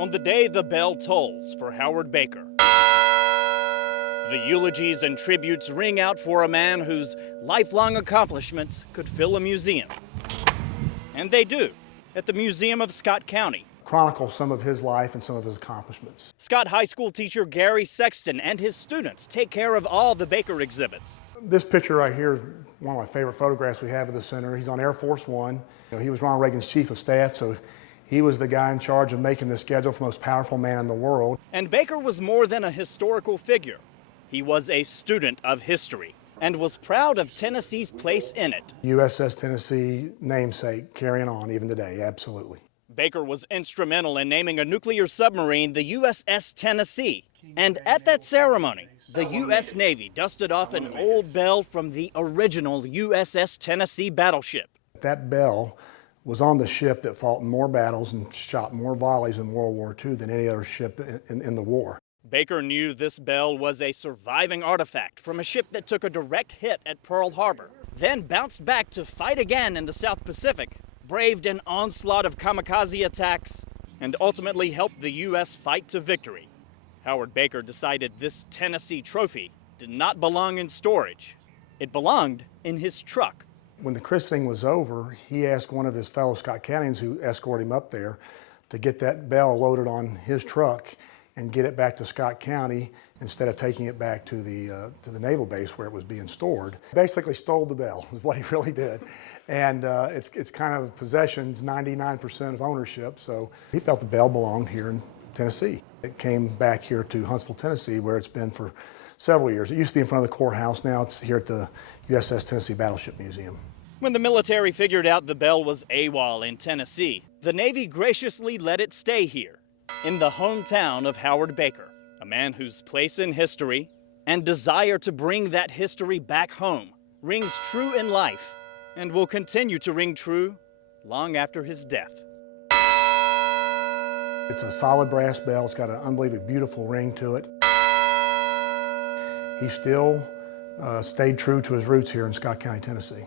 On the day the bell tolls for Howard Baker, the eulogies and tributes ring out for a man whose lifelong accomplishments could fill a museum. And they do, at the Museum of Scott County. Chronicle some of his life and some of his accomplishments. Scott High School teacher Gary Sexton and his students take care of all the Baker exhibits. This picture right here is one of my favorite photographs we have of the center. He's on Air Force One. He was Ronald Reagan's chief of staff, so he was the guy in charge of making the schedule for the most powerful man in the world. And Baker was more than a historical figure. He was a student of history and was proud of Tennessee's place in it. USS Tennessee namesake carrying on even today, absolutely. Baker was instrumental in naming a nuclear submarine the USS Tennessee. And at that ceremony, the U.S. Navy dusted off an old bell from the original USS Tennessee battleship. That bell was on the ship that fought in more battles and shot more volleys in World War II than any other ship in the war. Baker knew this bell was a surviving artifact from a ship that took a direct hit at Pearl Harbor, then bounced back to fight again in the South Pacific, braved an onslaught of kamikaze attacks, and ultimately helped the U.S. fight to victory. Howard Baker decided this Tennessee trophy did not belong in storage. It belonged in his truck. When the christening was over, he asked one of his fellow Scott Countyans who escorted him up there to get that bell loaded on his truck and get it back to Scott County instead of taking it back to the naval base where it was being stored. Basically stole the bell is what he really did. And it's kind of possessions, 99% of ownership, so he felt the bell belonged here in Tennessee. It came back here to Huntsville, Tennessee, where it's been for several years. It used to be in front of the courthouse. Now it's here at the USS Tennessee Battleship Museum. When the military figured out the bell was AWOL in Tennessee, the Navy graciously let it stay here, in the hometown of Howard Baker, a man whose place in history and desire to bring that history back home rings true in life and will continue to ring true long after his death. It's a solid brass bell. It's got an unbelievably beautiful ring to it. He still stayed true to his roots here in Scott County, Tennessee.